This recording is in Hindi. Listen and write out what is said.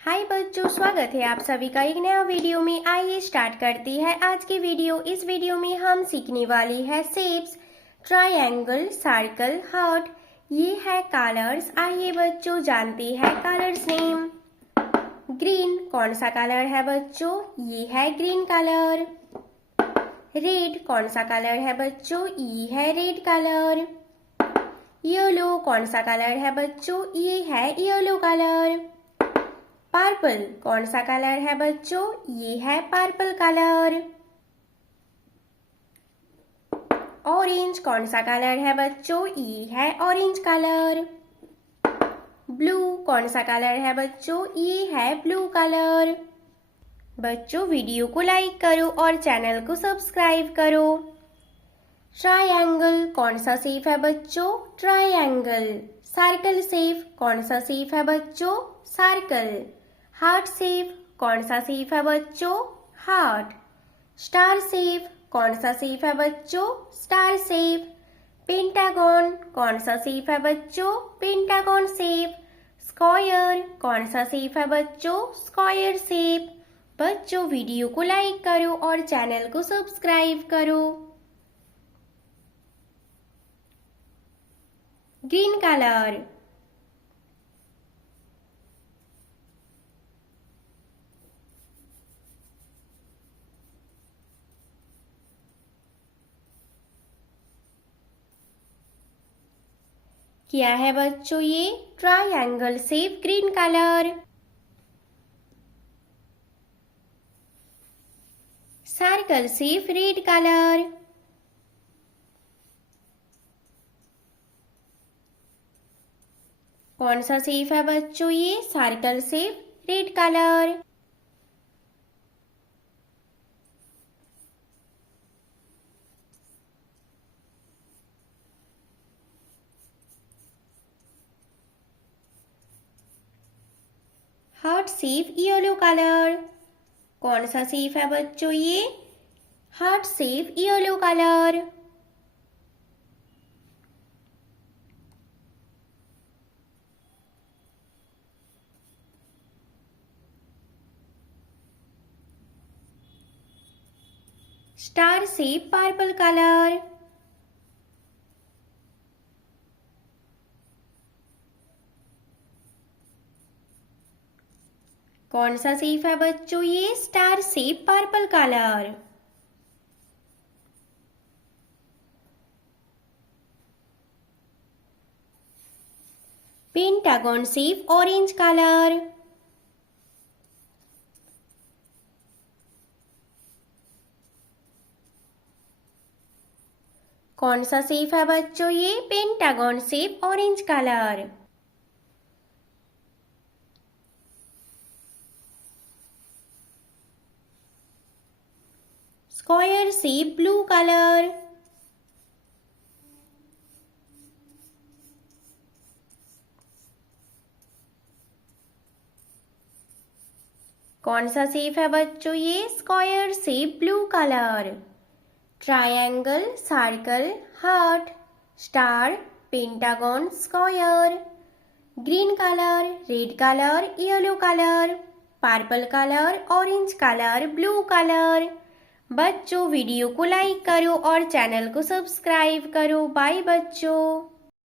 हाय बच्चों, स्वागत है आप सभी का एक नया वीडियो में। आइए स्टार्ट करती है आज की वीडियो। इस वीडियो में हम सीखने वाली है शेप्स, ट्रायंगल, सर्कल, हार्ट। ये है कलर्स। आइए बच्चों जानते हैं कलर्स नेम। ग्रीन कौन सा कलर है बच्चों? ये है ग्रीन कलर। रेड कौन सा कलर है बच्चों? ये है रेड कलर। येलो कौन सा कलर है बच्चों? ये है येलो कलर। पर्पल कौन सा कलर है बच्चों? ये है पर्पल कलर। ऑरेंज कौन सा कलर है बच्चों? ये है ऑरेंज कलर। ब्लू कौन सा कलर है बच्चों? ये है ब्लू कलर। बच्चों वीडियो को लाइक करो और चैनल को सब्सक्राइब करो। ट्रायंगल कौन सा शेप है बच्चों? ट्रायंगल। सर्कल शेप कौन सा शेप है बच्चों? सर्कल। हार्ट शेप कौन सा शेप है बच्चों? हार्ट। स्टार शेप कौन सा शेप है बच्चों? Star shape. पेंटागन कौन सा शेप है बच्चों? Pentagon shape. स्क्वायर कौन सा शेप है बच्चों? Square shape. बच्चों वीडियो को लाइक करो और चैनल को सब्सक्राइब करो। Green colour. क्या है बच्चों? ये triangle shape green colour. Circle shape red colour. कौन सा शेप है बच्चों? ये circle shape red colour. Heart shape yellow colour. कौन सा शेप है बच्चों? ये heart shape yellow colour. Star shape purple colour. कौन सा शेप है बच्चों? ये star shape purple colour. Pentagon shape orange colour. कौन सा शेप है बच्चों? ये pentagon shape orange colour. Square shape blue colour. कौन सा शेप है बच्चों? ये square shape blue colour. Triangle, circle, heart, star, pentagon, square. Green colour, red colour, yellow colour, purple colour, orange colour, blue colour. बच्चों वीडियो को लाइक करो और चैनल को सब्सक्राइब करो। बाय बच्चों।